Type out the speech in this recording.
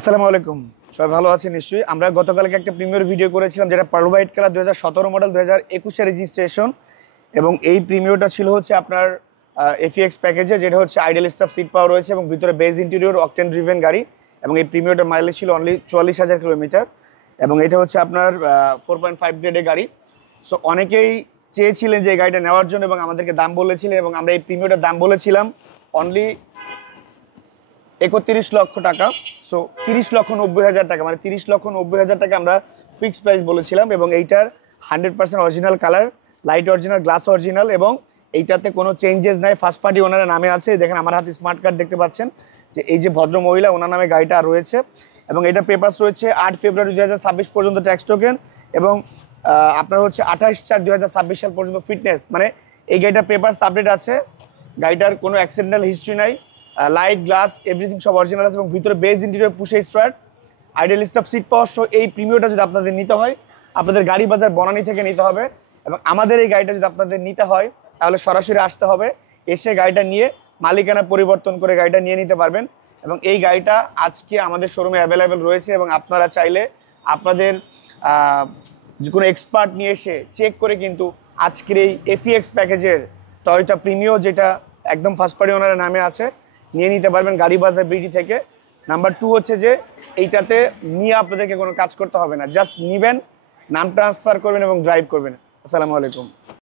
আসসালামু আলাইকুম। সবাই ভালো আছেন নিশ্চয়ই। আমরা গতকালকে একটা প্রিমিয়ার ভিডিও করেছিলাম, যেটা pearl white colour 2017 model 2021 registration. এবং এই প্রিমিয়ারটা ছিল হচ্ছে আপনার এফিএক্স প্যাকেজে, যেটা হচ্ছে আইডেল স্টাফ সিট পাওয়ার রয়েছে এবং ভিতরে বেজ ইন্টেরিয়র অকটেন ড্রিভেন গাড়ি। এবং এই প্রিমিয়ারটার মাইলেজ ছিল অনলি 44,000 কিলোমিটার। এবং এটা হচ্ছে আপনার 4.5 গ্রেডের গাড়ি। সো অনেকেই চেয়েছিলেন যে এই গাড়িটা নেওয়ার জন্য এবং আমাদেরকে দাম বলেছিলেন, এবং আমরা এই প্রিমিয়ারটার দাম বলেছিলাম অনলি 31,00,000 টাকা। সো 30,90,000 টাকা, মানে 30,90,000 টাকা আমরা ফিক্সড প্রাইস বলেছিলাম। এবং এইটার 100% original colour, light original, glass original, এবং এইটাতে কোনো চেঞ্জেস নাই। ফার্স্ট পার্টি ওনারের নামে আছে। দেখেন আমার হাতে স্মার্ট কার্ড দেখতে পাচ্ছেন, যে এই যে ভদ্র মহিলা, ওনার নামে গাড়িটা রয়েছে। এবং এটা পেপারস রয়েছে 8 ফেব্রুয়ারি 2026 পর্যন্ত ট্যাক্স টোকেন, এবং আপনার হচ্ছে 28/4/2026 সাল পর্যন্ত ফিটনেস। মানে এই গাড়িটার পেপারস আপডেট আছে, গাড়িটার কোনো অ্যাক্সিডেন্টাল হিস্ট্রি নাই, লাইট গ্লাস এভরিথিং সব অরিজিনাল আছে, এবং ভিতরে beige interior push start idle stuff seat power. So এই প্রিমিয়ারটা যদি আপনাদের নিতে হয়, আপনাদের গাড়ি বাজার বনানী থেকে নিতে হবে। এবং আমাদের এই গাড়িটা যদি আপনাদের নিতে হয়, তাহলে সরাসরি আসতে হবে, এসে গাড়িটা নিয়ে মালিকানা পরিবর্তন করে গাড়িটা নিয়ে নিতে পারবেন। এবং এই গাড়িটা আজকে আমাদের শোরুমে অ্যাভেলেবেল রয়েছে, এবং আপনারা চাইলে আপনাদের যে কোনো এক্সপার্ট নিয়ে এসে চেক করে কিন্তু আজকের এই এফিএক্স প্যাকেজের টয়োটা প্রিমিও, যেটা একদম ফার্স্ট পার্টি ওনারের নামে আছে, নিয়ে নিতে পারবেন গাড়ি বাজার বিডি থেকে। নাম্বার 2 হচ্ছে যে এইটাতে নিয়ে আপনাদেরকে কোনো কাজ করতে হবে না, জাস্ট নিবেন, নাম ট্রান্সফার করবেন এবং ড্রাইভ করবেন। আসসালামু আলাইকুম।